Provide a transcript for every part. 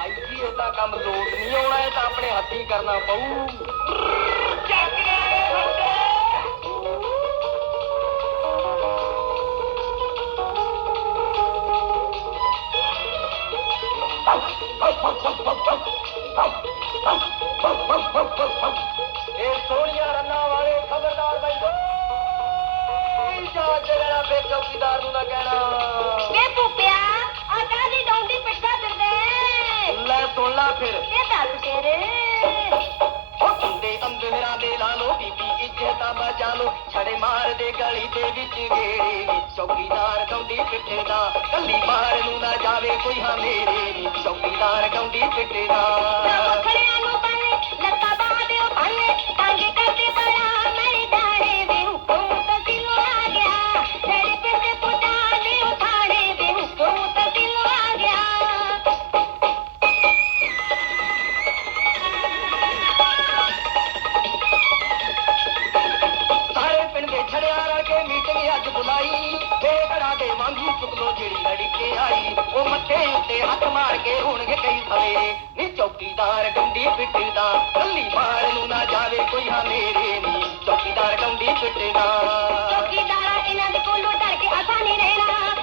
ਭਾਈ ਜੀ ਉਹਦਾ ਕੰਮ ਲੋਟ ਨਹੀਂ ਆਉਣਾ ਇਹ ਤਾਂ ਆਪਣੇ ਹੱਥੀ ਕਰਨਾ ਪਊ ਚੱਕ ਲੈ ਇਹ ਸੋਹਣੀਆਂ ਰੰਨਾਂ ਵਾਲੇ ਖਬਰਦਾਰ ਬੈਠੋ ਜਾ ਜਗਣਾ ਬੇ ਚੌਕੀਦਾਰ ਨੂੰ ਨਾ ਕਹਿਣਾ ਸੁਣ ਲਾ ਫਿਰ। ਇਹ ਦੱਸ ਤੇਰੇ ਦੇ ਅੰਦਰਾਂ ਦੇ ਲਾ ਲੋ ਬੀਬੀ ਇੱਜ਼ਤਾਂ ਬਚਾ ਲੋ ਛੜੇ ਮਾਰਦੇ ਗਲੀ ਦੇ ਵਿੱਚ ਗੇੜੇ ਨੀ ਚੌਕੀਦਾਰ ਗਾਉਂਦੀ ਪਿੱਠੇ ਦਾ ਕੱਲੀ ਮਾਰ ਨੂੰ ਨਾ ਜਾਵੇ ਕੋਈ ਹਾਂ ਮੇਰੇ ਨੀ ਚੌਕੀਦਾਰ ਗਾਉਂਦੀ ਪਿੱਠੇ ਦਾ। ਮਾਰ ਕੇ ਹੋਣਗੇ ਕਈ ਫਲੇਰੇ ਨੀ ਚੌਕੀਦਾਰ ਡੰਡੀ ਪਿੱਟਦਾ ਕੱਲੀ ਮਾਰ ਨੂੰ ਨਾ ਜਾਵੇ ਕੋਈ ਹਾਂ ਮੇਰੇ ਨੀ। ਚੌਕੀਦਾਰ ਡੰਡੀ ਫਿੱਟਦਾ। ਚੌਕੀਦਾਰ ਇਹਨਾਂ ਦੇ ਕੋਲੋਂ ਡਰ ਕੇ ਅਸਾਂ ਰਹਿਣਾ।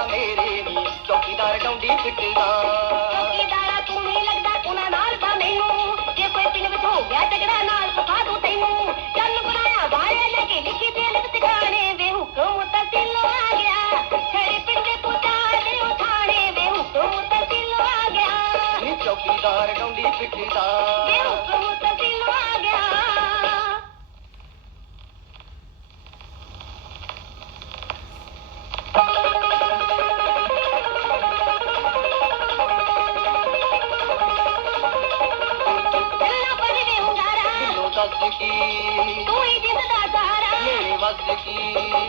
ਨਾ ਮੇਰੇ ਨੀ ਚੌਕੀਦਾਰ ਡੌਂਡੀ ਫਿੱਟਦਾ। ਚੌਕੀਦਾਰਾ ਤੂੰ ਨਹੀਂ ਲੱਗਦਾ ਉਹਨਾਂ ਨਾਲ ਤਾਂ ਮੈਨੂੰ। ਜੇ ਕੋਈ ਪਿੰਡ ਵਿੱਚ ਹੋ ਗਿਆ ਝਗੜਾ ਨਾਲ ਸਫਾ ਦੂੰ ਤੈਨੂੰ। ਚੰਨ ਬਣਾਇਆ ਬਾਰੇ ਲੈ ਕੇ ਲਿਖੀ ਤੇ ਲਿਖ ਟਿਕਾਣੇ ਵੇ ਹੁਕਮ ਤਸੀਲ ਆ ਗਿਆ। ਛੜੇ ਪਿੰਡ ਦੇ ਪੁੱਤਾਂ ਦੇ ਉਠਾਣੇ। ਵੇ ਹੁਕਮ ਤਸੀਲ ਆ ਗਿਆ। ਨੀ ਚੌਕੀਦਾਰ ਡੌਂਡੀ ਫਿੱਟਦਾ। ਵੇ ਹੁਕਮ वक्त की तू ही जिंदा सारा मेरे वक्त की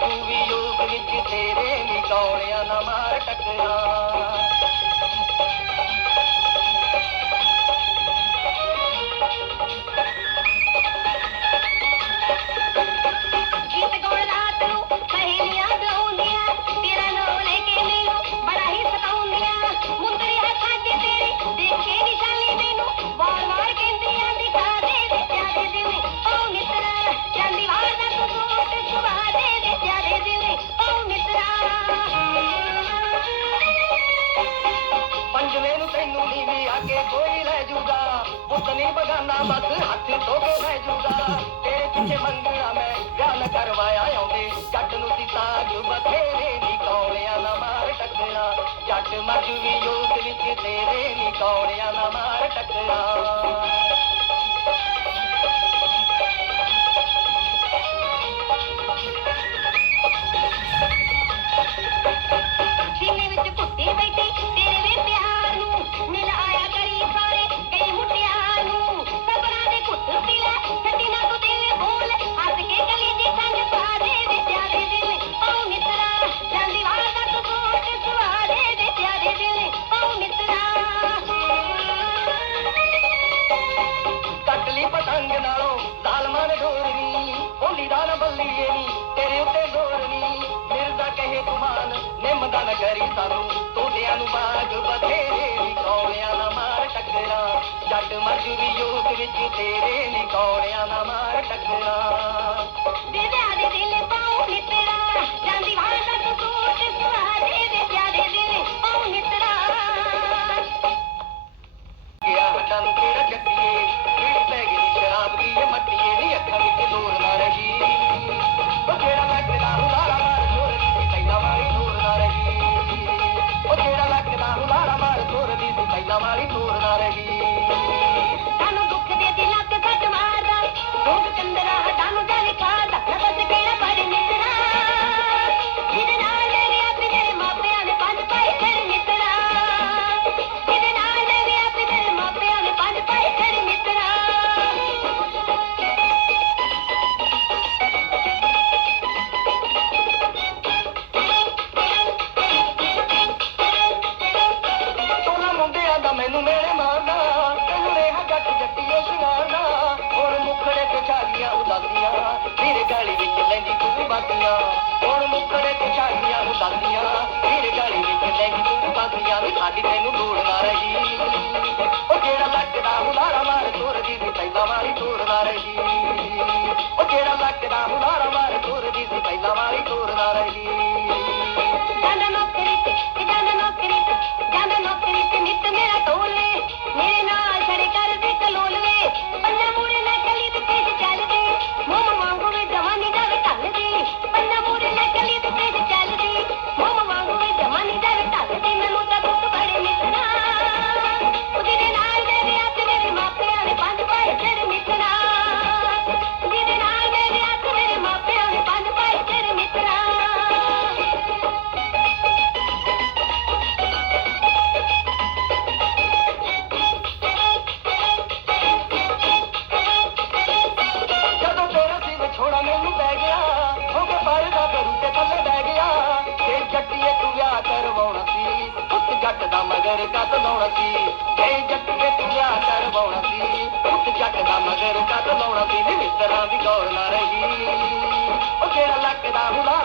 ਤੂੰ ਵੀ ਯੋਗ ਵਿੱਚ ਤੇਰੇ ਨਿਚੌੜਿਆਂ ਨਾ ਮਾਰ ਟੱਕਰਾਂ। ਤੇਰੇ ਨੀ ਕੌੜਿਆਂ ਨਾ ਮਾਰ ਟਕਰਾ। ਨਜ਼ਰ ਕੱਟ ਲਾਉਣਾ ਤੀਨੇ ਮਿੱਤਰਾਂ ਦੀ ਗੌਰ ਨਾ ਰਹੀ। ਉਹ ਕਿਹੜਾ ਲੱਗਦਾ ਹੁਲਾ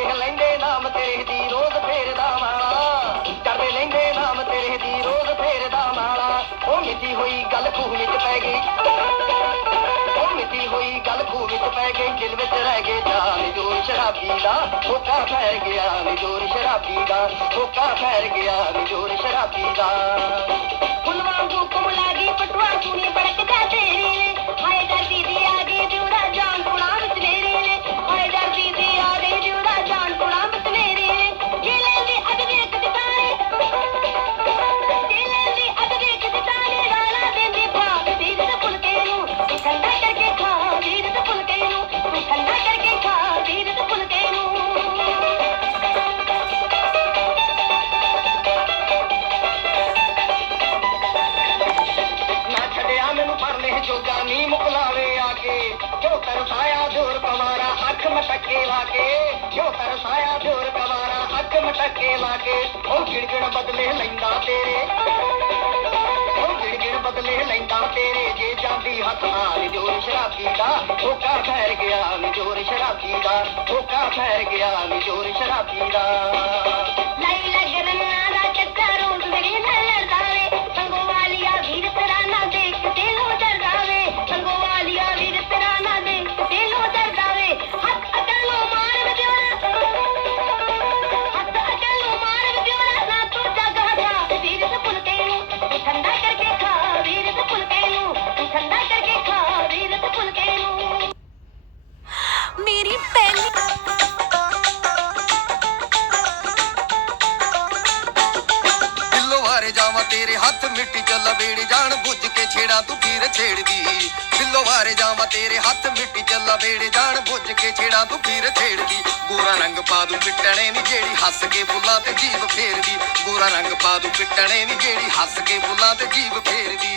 ਦੇਖ ਲੈਂਦੇ ਨਾਮ ਤੇਰੇ ਦੀ ਰੋਜ਼ ਫੇਰਦਾ ਮਾਲਾ। ਕਰਦੇ ਲੈਂਦੇ ਨਾਮ ਤੇਰੇ ਦੀ ਰੋਜ਼ ਫੇਰਦਾ ਮਾਲਾ। ਉਹ ਮਿੱਟੀ ਹੋਈ ਗੱਲ ਖੂਹ ਵਿੱਚ ਪੈ ਗਈ। ਉਹ ਮਿੱਟੀ ਹੋਈ ਗੱਲ ਖੂਹ ਵਿੱਚ ਪੈ ਗਈ। ਦਿਲ ਵਿੱਚ ਰਹਿ ਗਏ ਜਾਨ ਜੋਰ ਸ਼ਰਾਬੀ ਦਾ। ਹੋਕਾ ਫੈਰ ਗਿਆ ਜੋਰ ਸ਼ਰਾਬੀ ਦਾ। ਹੋਕਾ ਫੈਰ ਗਿਆ ਜੋਰ ਸ਼ਰਾਬੀ ਦਾ। ਫੁੱਲ ਵਾਂਗੂ ਕੁਮਲਾ ਦੀ ਪਟਵਾ ਸੁਣੀ ਬੜਕਦਾ ਤੇਰੀ। ਬਦਲੇ ਲੈਂਦਾ ਤੇਰੇ ਜੇ ਜਾਂਦੀ ਹੱਥ ਨਾਲ ਜੋਰ ਸ਼ਰਾਬੀ ਦਾ ਧੋਖਾ ਠਹਿਰ ਗਿਆ ਜੋਰ ਸ਼ਰਾਬੀ ਦਾ ਧੋਖਾ ਠਹਿਰ ਗਿਆ ਜੋਰ ਸ਼ਰਾਬੀ ਦਾ। ਵੇ, ਸੰਗੋ ਵਾਲੀਆ ਵੀਰ ਤੇਰਾ ਨਾ ਦੇਖਦੇ ਹੋ ਛੇੜਾ ਤੂੰ ਕੀਰ ਛੇੜਦੀ। ਬਿੱਲੋ ਵਾਰੇ ਜਾਵਾਂ ਤੇਰੇ ਹੱਥ ਮਿੱਟੀ ਚੱਲਾ ਵੇੜੇ ਜਾਣ ਬੁੱਝ ਕੇ ਛੇੜਾ ਤੂੰ ਕੀਰ ਛੇੜਦੀ। ਗੋਰਾ ਰੰਗ ਪਾ ਦੂੰ, ਪਿੱਟਣੇ ਨਹੀਂ ਜਿਹੜੀ ਹੱਸ ਕੇ ਬੁੱਲਾਂ ਤੇ ਜੀਵ ਫੇਰਦੀ। ਗੋਰਾ ਰੰਗ ਪਾ ਦੂੰ, ਪਿੱਟਣੇ ਨਹੀਂ ਜਿਹੜੀ ਹੱਸ ਕੇ ਬੁੱਲਾਂ ਤੇ ਜੀਵ ਫੇਰਦੀ।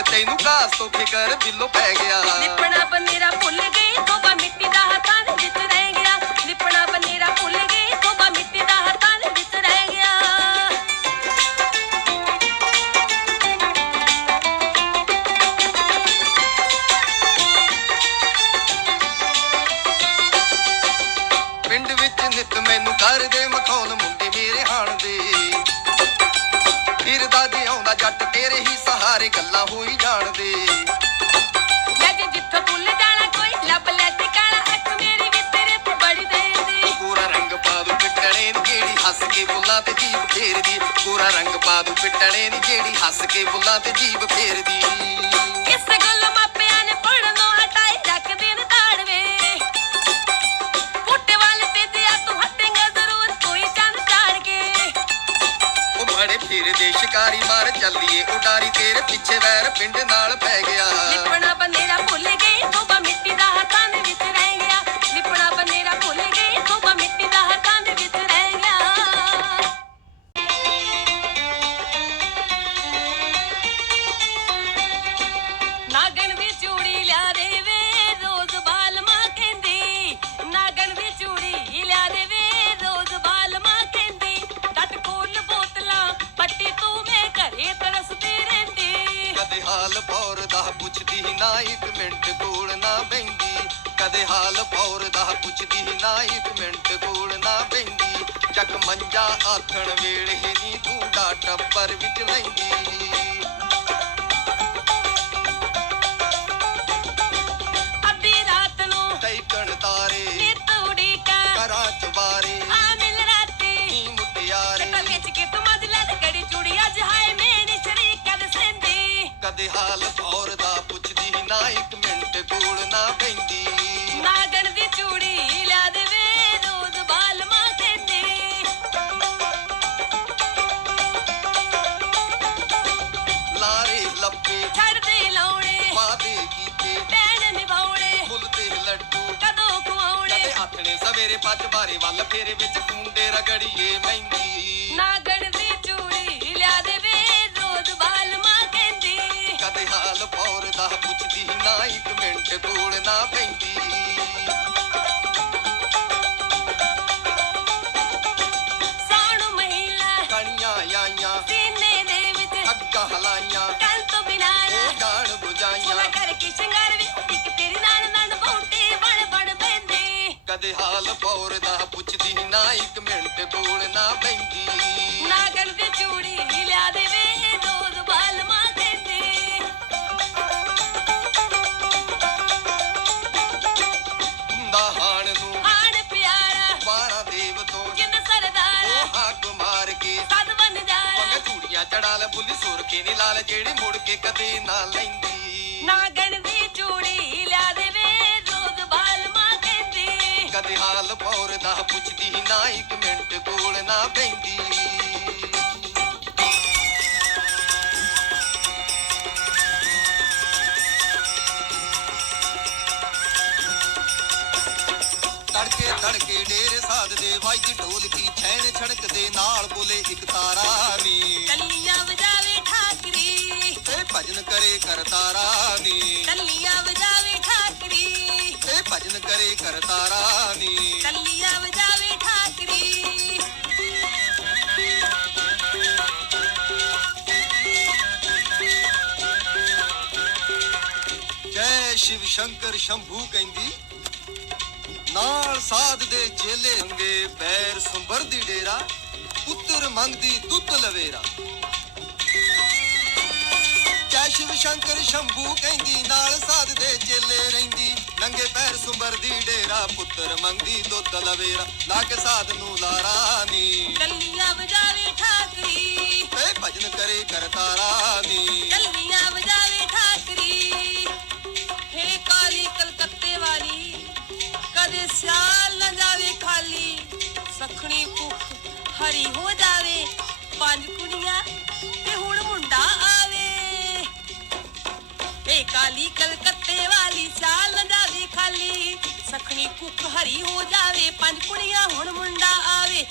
ਤੈਨੂੰ ਕਾਸ ਤੋਂ ਫਿਕਰ ਦਿਲੋਂ ਪੈ ਗਿਆ। ਲਿਪਣਾ ਬਨੇਰਾ ਭੁੱਲ ਗਈ ਤੋਬਾ ਮਿੱਟੀ ਪੂਰਾ ਰੰਗ ਪਾ ਦੂ ਪਿੱਟਣੇ ਨੀ ਜਿਹੜੀ ਹੱਸ ਕੇ ਬੁੱਲਾਂ ਤੇ ਜੀਬ ਫੇਰਦੀ। ਇਸ ਗੱਲ ਮਾਪਿਆਂ ਨੇ ਪੜਨੋਂ ਹਟਾਈ ਰੱਖ ਦੇਣ ਤਾੜਵੇ ਪੁੱਟੇ ਵਾਲ ਤੇ ਦਿਆ ਤੂੰ ਹਟੇਗਾ ਜ਼ਰੂਰ ਕੋਈ ਚੰਦ ਚਾੜ ਕੇ। ਉਹ ਬੜੇ ਫਿਰਦੇ ਸ਼ਿਕਾਰੀ ਮਾਰ ਚੱਲੀਏ ਉਡਾਰੀ ਤੇਰੇ ਪਿੱਛੇ ਵੈਰ ਪਿੰਡ ਨਾਲ ਪੈ ਗਿਆ। ਲਿਪਣਾ ਬਨੇਰਾ ਨਾ ਇੱਕ ਮਿੰਟ ਕੋਲ ਨਾ ਬੈਂਦੀ ਕਦੇ ਹਾਲ ਪੌਰ ਦਾ ਪੁੱਛਦੀ ਨਾ ਇੱਕ ਮਿੰਟ ਕੋਲ ਨਾ ਬੈਂਦੀ ਚੱਕ ਮੰਜਾ ਆਥਣ ਵੇਲੇ ਨੀ ਤੂੰ ਦਾ ਟੱਪਰ ਵਿੱਚ ਲੈਂਦੀ। ਅੱਧੀ ਰਾਤ ਨੂੰ ਟੈਕਣ ਤਾਰੇ ਨਿਤ ਉਡੀਕਾਂ ਕਰਾਂ ਚਵਾਰੇ ਆ ਮਿਲ ਰਾਤੀ। ਨੀ ਮੁਟਿਆਰੇ। ਚੱਟਾ ਵਿੱਚ ਕੇ ਤੂੰ ਮੱਝ ਲੈ ਤੇ ਗੜੀ ਚੂੜੀ? ਅੱਜ ਹਾਏ ਮੇਰੀ ਸ਼ਰੀਕਾ ਦੇ ਸੰਦੀ ਕਦੇ ਹਾਲ ਨਾ ਇੱਕ ਮਿੰਟ ਕੋਲ ਨਾ ਬੈਂਦੀ ਨਾਗਣ ਦੀ ਚੂੜੀ ਲਿਆ ਦੇਵੇ ਰੋਜ਼ ਬਾਲਮਾ ਕਹਿੰਦੀ ਲਾਰੇ ਲੱਪੇ ਛੱਡ ਦੇ ਲਾਉਣੇ ਵਾਦੇ ਕੀਤੇ। ਪੈਣ ਨਿਭਾਉਣੇ ਫੁੱਲ ਤੇ ਲੱਡੂ ਕਦੋਂ ਖਵਾਉਣੇ। ਕਦੇ ਆਥਣੇ ਸਵੇਰੇ ਪੱਜ ਬਾਰੇ ਵੱਲ ਫੇਰੇ ਵਿੱਚ ਕੁੰਡੇ ਰਗੜੀਏ ਮਹਿੰਦੀ। ਨਾਗਣ ਪੌਰ ਦਾ ਪੁੱਛਦੀ ਨਾ ਇੱਕ ਮਿੰਟ ਕੋਲ ਨਾ ਪੈਂਦੀ। ਸਾਣੂ ਮਹੀਲਾ ਕਣੀਆਂ ਆਈਆਂ ਸੀਨੇ ਦੇ ਵਿੱਚ ਅੱਗਾ ਹਲਾਈਆਂ। ਕੱਲ ਤੋਂ ਬਿਨਾਂ ਉਹ ਉਹਦਾ ਬੁਝਾਈਆਂ। ਕਰਕੇ ਸ਼ਿੰਗਾਰ ਵੀ ਇੱਕ ਤੇਰੀ ਨਾਲ ਨਾਲ ਬੌਂਟੀ ਬਣ ਬਣ ਪੈਂਦੀ ਕਦੇ ਹਾਲ ਪੌਰ ਦਾ ਪੁੱਛਦੀ ਨਾ ਇੱਕ ਮਿੰਟ ਕੋਲ ਨਾ ਪੈਂਦੀ। ਨਾਗਣ ਦੀ ਚੂੜੀ ਚੂੜੀਆਂ ਚੜਾ ਲੈ ਬੁੱਲੀ ਸੁਰਖੀ ਨੀ ਲਾਲ ਜਿਹੜੀ ਮੁੜ ਕੇ ਕਦੇ ਨਾ ਲੈਂਦੀ। ਨਾਗਣ ਦੀ ਚੂੜੀ ਲਿਆ ਦੇਵੇ ਰੋਜ਼ ਬਾਲਮਾ ਕਹਿੰਦੀ। ਕਦੇ ਹਾਲ ਪੌਰ ਦਾ ਪੁੱਛਦੀ ਨਾ ਇੱਕ ਮਿੰਟ ਕੋਲ ਨਾ ਬੈਂਦੀ। ਤੜਕੇ ਤੜਕੇ ਡੇਰੇ ਸਾਧ ਦੇ ਵਾਜ ਢੋਲ ਕੀ ਛੈਣ ਛੜਕ ਦੇ ਨਾਲ ਬੋਲੇ ਇੱਕ ਤਾਰਾ ਨੀ ਟੱਲੀਆਂ ਵਜਾਵੇ ਠਾਕਰੀ। ਇਹ ਭਜਨ ਕਰੇ ਕਰਤਾਰਾ ਨੀ ਟੱਲੀਆਂ ਵਜਾਵੇ ਠਾਕਰੀ। ਇਹ ਭਜਨ ਕਰੇ ਕਰਤਾਰਾ ਨੀ ਟੱਲੀਆਂ ਵਜਾਵੇ ਠਾਕਰੀ। ਜੈ ਸ਼ਿਵ ਸ਼ੰਕਰ ਸ਼ੰਭੂ ਕਹਿੰਦੀ ਨਾਲ ਸਾਧ ਦੇ ਚੇਲੇ ਅੰਗੇ ਪੈਰ ਸੁੰਬਰ ਦੀ ਡੇਰਾ ਪੁੱਤਰ ਮੰਗਦੀ ਦੁੱਧ ਲਵੇਰਾ। ਜੈ ਸ਼ਿਵ ਸ਼ੰਕਰ ਸ਼ੰਭੂ ਕਹਿੰਦੀ ਨਾਲ ਸਾਧ ਦੇ ਚੇਲੇ ਰਹਿੰਦੀ ਨੰਗੇ ਪੈਰ ਸੁੰਬਰ ਦੀ ਡੇਰਾ ਪੁੱਤਰ ਮੰਗਦੀ ਦੁੱਧ ਲਵੇਰਾ। ਲਾ ਕੇ ਸਾਧ ਨੂੰ ਲਾਰਾ ਨੀ। ਟੱਲੀਆਂ ਵਜਾਵੇ ਠਾਕਰੀ। ਏ ਭਜਨ ਕਰੇ ਕਰਤਾਰਾ ਨੀ। ਕੱਲੀਆਂ ਸਿਆਲ ਨਾ ਜਾਵੇ ਖਾਲੀ, ਸਖਣੀ ਕੁੱਖ ਹਰੀ ਹੋ ਜਾਵੇ। ਪੰਜ ਕੁੜੀਆਂ ਤੇ ਹੁਣ ਮੁੰਡਾ ਆਵੇ। ਏ ਕਾਲੀ ਕਲਕੱਤੇ ਵਾਲੀ ਸਿਆਲ ਨਾ ਜਾਵੇ ਖਾਲੀ, ਸਖਣੀ ਕੁੱਖ ਹਰੀ ਹੋ ਜਾਵੇ। ਪੰਜ ਕੁੜੀਆਂ ਹੁਣ ਮੁੰਡਾ ਆਵੇ।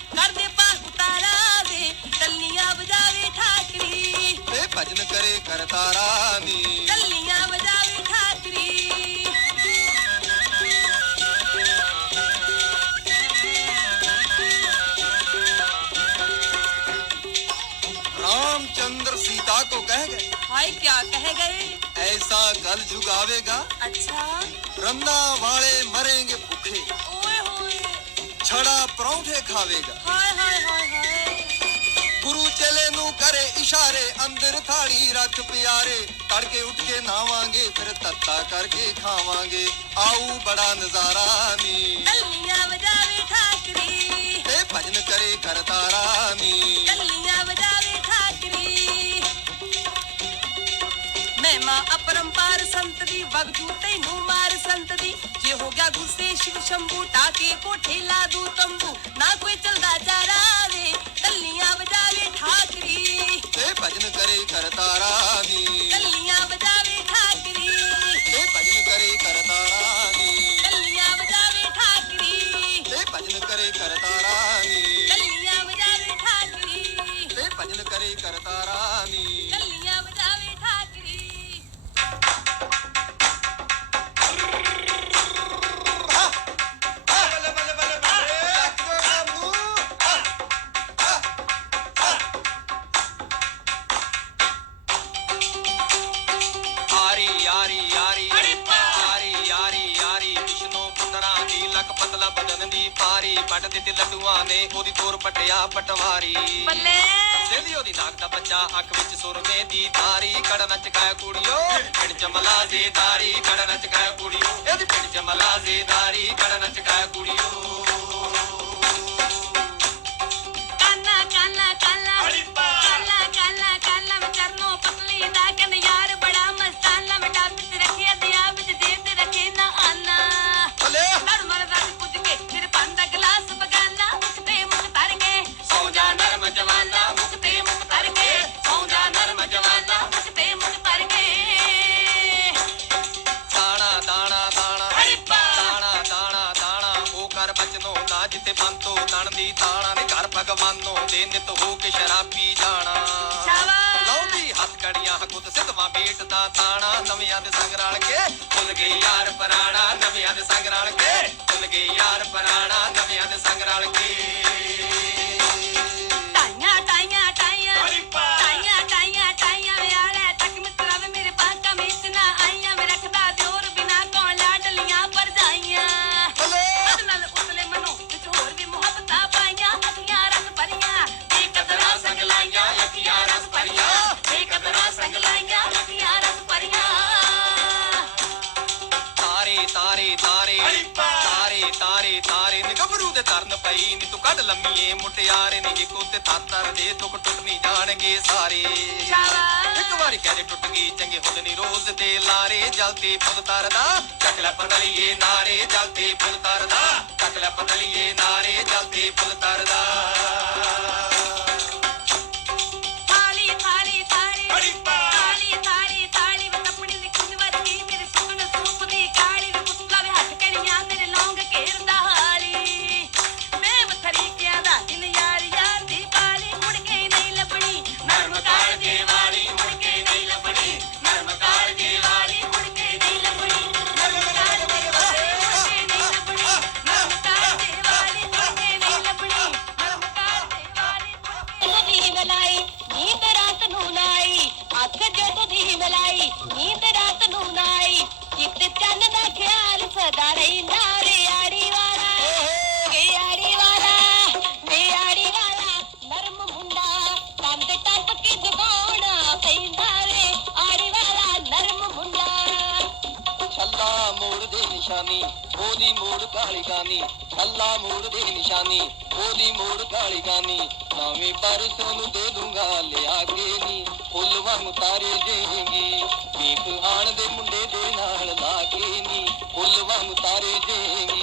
ਹਾਏ ਕਿਆ ਕਹਿ ਗਏ ऐसा कल जुग आवेगा ਅੱਛਾ रमना वाले मरेंगे भूखे ਓਏ ਹੋਏ छड़ा परौंठे खावेगा ਹਾਏ ਹਾਏ ਹਾਏ ਹਾਏ ਗੁਰੂ ਚੇਲੇ ਨੂੰ ਕਰੇ ਇਸ਼ਾਰੇ ਅੰਦਰ ਥਾਲੀ ਰੱਖ ਪਿਆਰੇ ਤੜਕੇ ਉੱਠ ਕੇ ਨਾਵਾਂਗੇ ਫਿਰ ਤੱਤਾ ਕਰਕੇ ਖਾਵਾਂਗੇ ਆਊ ਬੜਾ ਨਜ਼ਾਰਾ ਨੀ ਕੱਲੀਆਂ ਵਜਾਵੇ ਠਾਕਰੀ ਤੇ ਭਜਨ ਕਰੇ ਕਰਤਾਰਾ ਨੀ ਮਹਿਮਾ ਅਪਰੰਪਾਰ ਸੰਤ ਦੀ ਵਗਜੂ ਤੈਨੂੰ ਮਾਰ ਸੰਤ ਦੀ ਜੇ ਹੋ ਗਿਆ ਗੁੱਸੇ ਸ਼ਿਵ ਸ਼ੰਭੂ ਟਾਕੇ ਕੋਠੇ ਲਾ ਦੂ ਤੰਬੂ ਨਾ ਕੋਈ ਚਲਦਾ ਚਾਰਾਵੇ ਕੱਲੀਆਂ ਵਜਾਵੇ ਠਾਕਰੀ ਤੇ ਭਜਨ ਕਰੇ ਕਰਤਾਰਾ ਨੀ ਕੱਲੀਆਂ ਵਜਾਵੇ ਠਾਕਰੀ ਤੇ ਭਜਨ ਕਰੇ ਕਰਤਾਰਾ ਨੀ ਕੱਲੀਆਂ ਵਜਾਵੇ ਠਾਕਰੀ ਤੇ ਭਜਨ ਕਰੇ ਕਰਤਾਰਾ ਨੀ ਕੱਲੀਆਂ ਵਜਾਵੇ ਠਾਕਰੀ ਤੇ ਭਜਨ ਕਰੇ ਕਰਤਾਰਾ ਨੀ ਕੱਲੀਆਂ ਲੱਕ ਪਤਲਾ ਬਦਨ ਦੀ ਪਾਰੀ। ਪੱਟ ਦਿੱਤੀ ਲੱਡੂਆਂ ਨੇ ਉਹਦੀ ਤੋਰ ਪਟਿਆ ਪਟਵਾਰੀ। ਬੱਲੇ। ਸੇਲੀ ਉਹਦੀ ਨਾਕ ਦਾ ਬੱਚਾ ਅੱਖ ਵਿੱਚ ਸੁਰਮੇ ਦੀ ਧਾਰੀ ਕੜ ਨੱਚ ਕਾਇਆ ਕੁੜੀਓ ਪਿੰਡ ਚ ਮਲਾਜ਼ੇ ਧਾਰੀ ਕੜ ਨੱਚ ਕਾਇਆ ਕੁੜੀਓ ਇਹਦੀ ਪਿੰਡ ਚ ਮਲਾਜ਼ੇ ਧਾਰੀ ਕੜ ਨੱਚ ਕਾਇਆ ਕੁੜੀਓ। ਭਗਵਾਨੋ ਦੇ ਨਿਤ ਹੋ ਕੇ ਸ਼ਰਾਬੀ ਜਾਣਾ। ਸ਼ਾਬਾਸ਼। ਲਾਉਂਦੀ ਹੱਥ ਕੜੀਆਂ ਹਕੁੱਤ ਸਿੱਧਵਾ ਬੇਟ ਦਾ ਤਾਣਾ। ਨਵਿਆਂ ਦੇ ਸੰਗ ਰਲ ਕੇ ਭੁੱਲ ਗਏ ਯਾਰ ਪਰਾਣਾ। ਨਵਿਆਂ ਦੇ ਸੰਗ ਰਲ ਕੇ ਭੁੱਲ ਗਏ ਯਾਰ ਪਰਾਣਾ। ਨਵਿਆਂ ਦੇ ਸੰਗ ਰਲ ਕੇ ਤਾਰੇ ਤਾਰੇ ਤਾਰੇ ਤਾਰੇ ਤਾਰੇ ਨੀ ਗੱਭਰੂ ਦੇ ਤਰਨ ਪਈ ਨੀ। ਤੂੰ ਕੱਢ ਲੰਮੀਏ ਮੁਟਿਆਰੇ ਨੀ ਇੱਕੋ ਤੇ ਤਾਤਰ ਦੇ ਦੁੱਖ ਟੁੱਟ ਨਹੀਂ ਜਾਣਗੇ ਸਾਰੇ। ਇੱਕ ਵਾਰੀ ਕਹਿ ਟੁੱਟ ਗਈ ਚੰਗੇ ਹੁੰਦੇ ਨੀ ਰੋਜ਼ ਦੇ ਲਾਰੇ। ਜਲ ਤੇ ਫੁੱਲ ਤਰਦਾ ਚੱਕ ਲੈ ਪਤਲੀਏ ਨਾਰੇ। ਜਲ ਤੇ ਫੁੱਲ ਤਰਦਾ ਚੱਕ ਲੈ ਪਤਲੀਏ ਨਾਰੇ। ਜਲ ਤੇ ਫੁੱਲ ਤਰਦਾ। ਥਾਲੀ ਥਾਲੀ ਥਾਲੀ। ਉਹਦੀ ਮੋੜ ਕਾਲੀ ਗਾਨੀ ਅੱਲਾ ਮੋੜ ਦੇ ਨਿਸ਼ਾਨੀ, ਉਹਦੀ ਮੋੜ ਕਾਲੀ ਗਾਨੀ ਨਵੇਂ ਪਰਸੋਂ ਨੂੰ ਦੇ ਦੂੰਗਾ, ਲਿਆ ਕੇ ਨੀ ਫੁੱਲ ਵਾਂਗ ਤਾਰੇ ਦੇਂਗੀ। ਵੇਖ ਆਣ ਦੇ ਮੁੰਡੇ ਦੇ ਨਾਲ ਲਾ ਕੇ ਨੀ ਫੁੱਲ ਵਾਂਗ ਤਾਰੇ ਦੇਂਗੀ।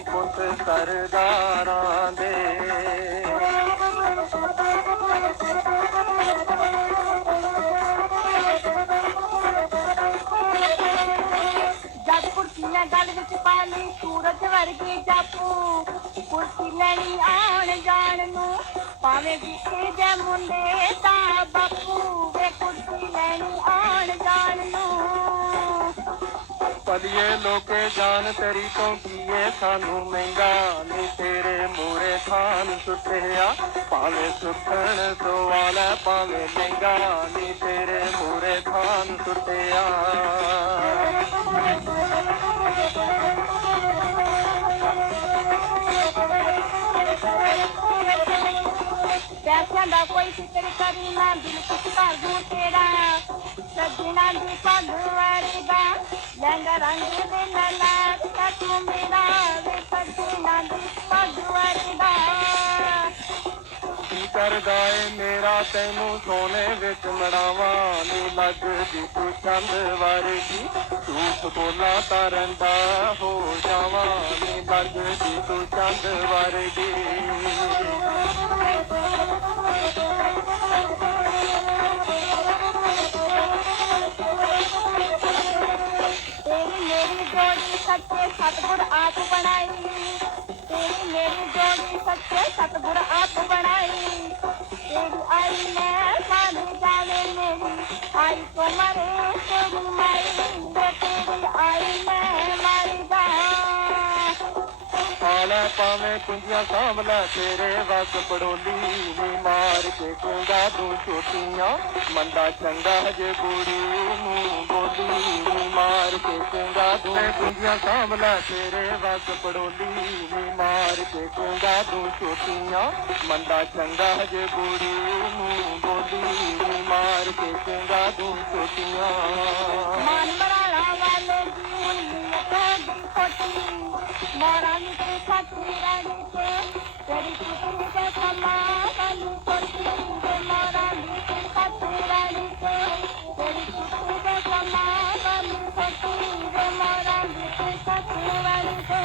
ਪੁੱਤ ਸਰਦਾਰਾਂ ਦੇ। ਜਦ ਕੁਰਸੀ ਨੇ ਵਿੱਚ ਪਾ ਲਈ ਸੂਰਜ ਵਰਗੀ ਜਾਪੂ। ਕੁਰਸੀ ਲੈਣੀ ਆਣ ਜਾਣ ਨੂੰ ਭਾਵੇਂ ਵਿਖੇ ਜੇ ਮੁੰਡੇ ਤਾਂ ਬਾਪੂ। ਵੇ ਕੁਰਸੀ ਲੈਣੀ ਆਣ ਜਾਣ ਨੂੰ ਪਲੀਏ, ਲੋਕੇ ਜਾਨ ਤੇਰੀ ਤੋਂ ਕੀਏ ਸਾਨੂੰ ਮਹਿੰਗਾ ਨੀ ਤੇਰੇ ਮੂਰੇ ਥਾਨ ਸੁੱਟਿਆ। ਭਾਵੇਂ ਸੁੱਟਣ ਸਵਾਲ ਭਾਵੇਂ ਮਹਿੰਗਾ ਨੀ ਤੇਰੇ ਮੂਰੇ ਖਾਨ ਸੁੱਟਿਆ। ਪੈਸਿਆਂ ਦਾ ਕੋਈ ਫਿਕਰ ਕਰੀ ਨਾ ਦਿਲ ਕੁਛ ਕਰ ਦੂੰ ਤੇਰਾ ਸੱਜਣਾ ਦੀ ਪੱਗ ਵਰਗਾ ਲੰਗ ਰੰਗ ਦੇ ਨਲਾ ਤੂੰ ਮੇਰਾ ਵੇ ਸੱਜਣਾ ਦੀ ਪੱਗ ਵਰਗਾ ਕੀ ਕਰਦਾ ਏ ਮੇਰਾ ਤੈਨੂੰ ਸੋਨੇ ਵਿੱਚ ਮੜਾਵਾਂ ਨੀ ਲੱਗਦੀ ਤੂੰ ਚੰਦ ਵਰਗੀ ਝੂਠ ਬੋਲਾ ਤਰੰਦਾ ਹੋ ਜਾਵਾਂ ਨੀ ਲੱਗਦੀ ਤੂੰ ਚੰਦ ਵਰਗੀ ਤੇਰੀ ਮੇਰੀ ਜੋੜੀ ਸੱਚੇ ਸਤਗੁਰ ਆਪ ਬਣਾਈ। ਤੇਰੀ ਮੇਰੀ ਜੋੜੀ ਸੱਚੇ ਸਤਗੁਰ ਆਪ ਬਣਾਈ। ਤੇਰੀ ਆਈ ਮੈਂ ਸਾਧ ਜਾਵੇ ਮੇਰੀ, ਆਈ ਕੋ ਮਰੇ ਤੇਰੀ ਮਾਈ। ਆਲਾ ਪਾਵੇਂ ਕੁੰਜੀਆਂ ਸਾਂਭਲਾ ਤੇਰੇ ਵਸ ਪੜੋਲੀ ਨੀ ਮਾਰ ਕੇ ਕਿਉਂ ਤੂੰ ਛੋਟੀਆਂ। ਮੰਦਾ ਚੰਗਾ ਹਜੇ ਬੁੜੀ ਨੂੰ ਬੋਲੀ ਨੀ ਮਾਰ ਕੇ ਚੰਗਾ ਤੂੰ ਕੁੰਜੀਆਂ ਸਾਂਭਲਾ ਤੇਰੇ ਵਸ ਪੜੋਲੀ ਨੀ ਮਾਰ ਕੇ ਚੰਗਾ ਤੂੰ ਛੋਟੀਆਂ। ਮੰਦਾ ਚੰਗਾ ਹਜੇ ਬੁੜੀ ਨੂੰ ਬੋਲੀ ਨੀ ਮਾਰ ਕੇ ਚੰਗਾ ਤੂੰ ਛੋਟੀਆਂ। ਮਨ ਬਰਾਲਾ ਵਾਲੇ ਦੀ ਹੁੰਦੀ ਹੈ ਦੀ ਕੋਟੀ মরানিতে সাথুরানিতে তেরিতে তুমিতে সমাগানি করতে মরানিতে সাথুরানিতে তেরিতে তুমিতে সমাগানি করতে মরানিতে সাথুরানিতে